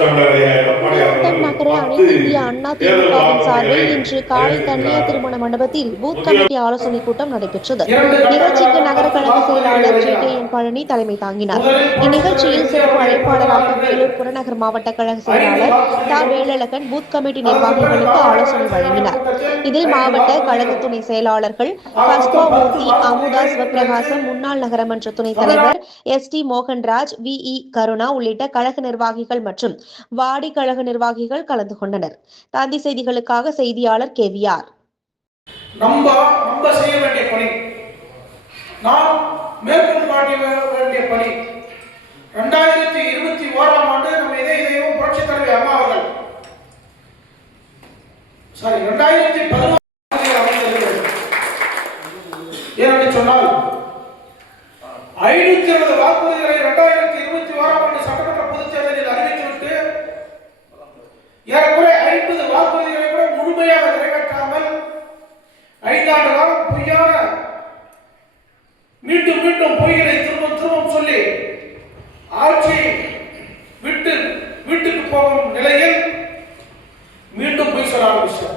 London நகர அனைத்து இந்திய அண்ணா திமுகவின் சார்பில் இன்று காலை தனியார் திருமண மண்டபத்தில் பூத் கமிட்டி ஆலோசனைக் கூட்டம் நடைபெற்றது. நிகழ்ச்சிக்கு நகர கழக செயலாளர் ஜே.கே.என். பழனி தலைமை தாங்கினார். இந்நிகழ்ச்சியில் சிறப்பு அழைப்பாளராக வேலூர் புறநகர் மாவட்ட கழக செயலாளர் தா. வேலழகன் பூத் கமிட்டி நிர்வாகிகளுக்கு ஆலோசனை வழங்கினார். இதில் மாவட்ட கழக துணை செயலாளர்கள் பஸ்மாமூர்த்தி, அமுதா, சிவபிரகாசம், முன்னாள் நகரமன்ற துணைத் தலைவர் எஸ்.டி. மோகன்ராஜ், வி.இ. கருணா உள்ளிட்ட கழக நிர்வாகிகள் மற்றும் வாடி கழக நிர்வாகிகள் கலந்து கொண்டனர். தந்தி செய்திகளுக்காக செய்தியாளர் கே.வி.ஆர். நம்ம செய்ய வேண்டிய பணி, நாம் மேற்கொண்டு காட்ட வேண்டிய பணி 2021 ஆண்டு நம்ம இதையும் புரட்சித் தலைவி அம்மா அவர்கள் 2011 ஏனென்று சொன்னால் 520 வாக்குறுதிகளை 2021 ஆண்டு சட்டமன்ற பொதுத் தேர்தலில் அறிவித்துவிட்டு ஏறக்குறைய 50 வாக்குறுதிகளை கூட முழுமையாக நிறைவேற்றாமல் 5 ஆண்டு காலம் பொய்யான மீண்டும் பொய்களை திரும்பவும் சொல்லி ஆட்சி விட்டு வீட்டுக்கு போகும் நிலையில் மீண்டும் பொய் சொல்ல ஆரம்பிச்சார்.